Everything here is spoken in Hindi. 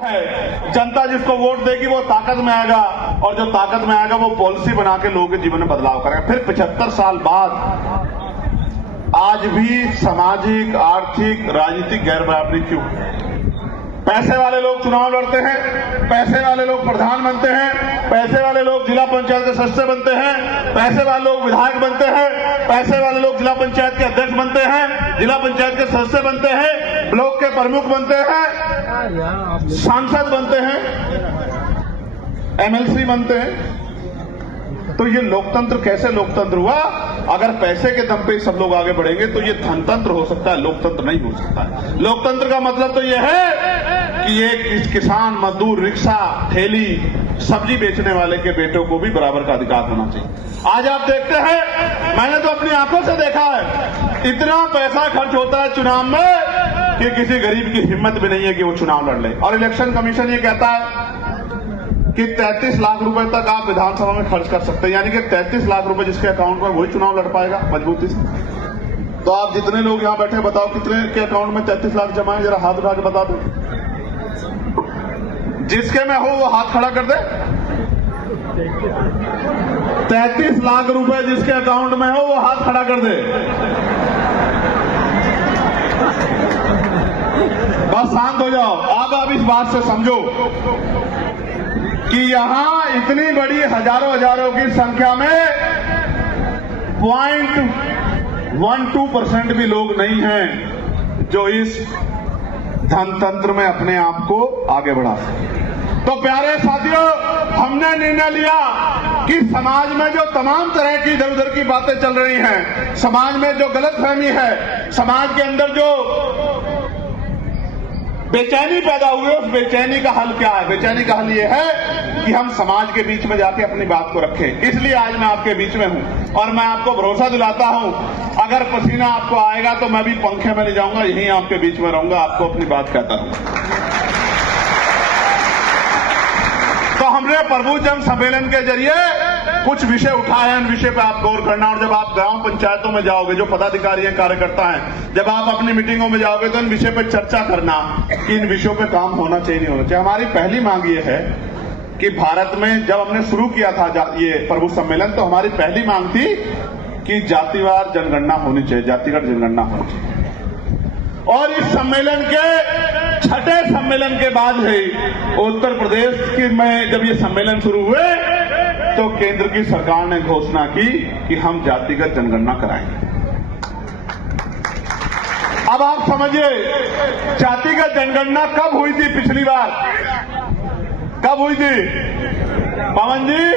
है जनता जिसको वोट देगी वो ताकत में आएगा और जो ताकत में आएगा वो पॉलिसी बना के लोगों के जीवन में बदलाव करेगा। फिर 75 साल बाद आज भी सामाजिक, आर्थिक, राजनीतिक गैर बराबरी क्यों? पैसे वाले लोग चुनाव लड़ते हैं, पैसे वाले लोग प्रधान बनते हैं, पैसे वाले लोग जिला पंचायत के सदस्य बनते हैं, पैसे वाले लोग विधायक बनते हैं, पैसे वाले लोग जिला पंचायत के अध्यक्ष बनते हैं, जिला पंचायत के सदस्य बनते हैं, ब्लॉक के प्रमुख बनते हैं, सांसद बनते हैं, एमएलसी बनते हैं। तो ये लोकतंत्र कैसे लोकतंत्र हुआ? अगर पैसे के दम पे सब लोग आगे बढ़ेंगे तो ये धनतंत्र हो सकता है, लोकतंत्र नहीं हो सकता है। लोकतंत्र का मतलब तो ये है कि एक किसान, मजदूर, रिक्शा, ठेली, सब्जी बेचने वाले के बेटों को भी बराबर का अधिकार होना चाहिए। आज आप देखते हैं, मैंने तो अपनी आंखों से देखा है, इतना पैसा खर्च होता है चुनाव में कि किसी गरीब की हिम्मत भी नहीं है कि वो चुनाव लड़ ले। और इलेक्शन कमीशन ये कहता है कि 33 लाख रुपए तक आप विधानसभा में खर्च कर सकते हैं, यानी कि 33 लाख रुपए जिसके अकाउंट में वही चुनाव लड़ पाएगा मजबूती से। तो आप जितने लोग यहां बैठे बताओ कितने के अकाउंट में 33 लाख जमा है? जरा हाथ उठा के बता दो। जिसके में हो वो हाथ खड़ा कर दे। 33 लाख रुपए जिसके अकाउंट में हो वो हाथ खड़ा कर दे। बस शांत हो जाओ। अब इस बात से समझो कि यहां इतनी बड़ी हजारों की संख्या में 0.12% भी लोग नहीं हैं जो इस धनतंत्र में अपने आप को आगे बढ़ा सके। तो प्यारे साथियों, हमने निर्णय लिया कि समाज में जो तमाम तरह की इधर उधर की बातें चल रही हैं, समाज में जो गलतफहमी है, समाज के अंदर जो बेचैनी पैदा हुई है, उस बेचैनी का हल क्या है? बेचैनी का हल ये है कि हम समाज के बीच में जाके अपनी बात को रखें। इसलिए आज मैं आपके बीच में हूं और मैं आपको भरोसा दिलाता हूं, अगर पसीना आपको आएगा तो मैं भी पंखे में नहीं जाऊंगा, यहीं आपके बीच में रहूंगा, आपको अपनी बात कहता हूं। तो हमने प्रभु जन सम्मेलन के जरिए कुछ विषय उठाए हैं, इन विषय पे आप गौर करना। और जब आप ग्राम पंचायतों में जाओगे, जो पदाधिकारी हैं, कार्यकर्ता हैं, जब आप अपनी मीटिंगों में जाओगे तो इन विषय पे चर्चा करना कि इन विषयों पे काम होना चाहिए, नहीं होना चाहिए। हमारी पहली मांग ये है कि भारत में जब हमने शुरू किया था ये प्रभु सम्मेलन, तो हमारी पहली मांग थी कि जातिवार जनगणना होनी चाहिए, जातिगत जनगणना होनी चाहिए। और इस सम्मेलन के छठे सम्मेलन के बाद ही उत्तर प्रदेश में जब ये सम्मेलन शुरू हुए तो केंद्र की सरकार ने घोषणा की कि हम जातिगत जनगणना कराएंगे। अब आप समझिए, जातिगत जनगणना कब हुई थी? पिछली बार कब हुई थी? पवन जी,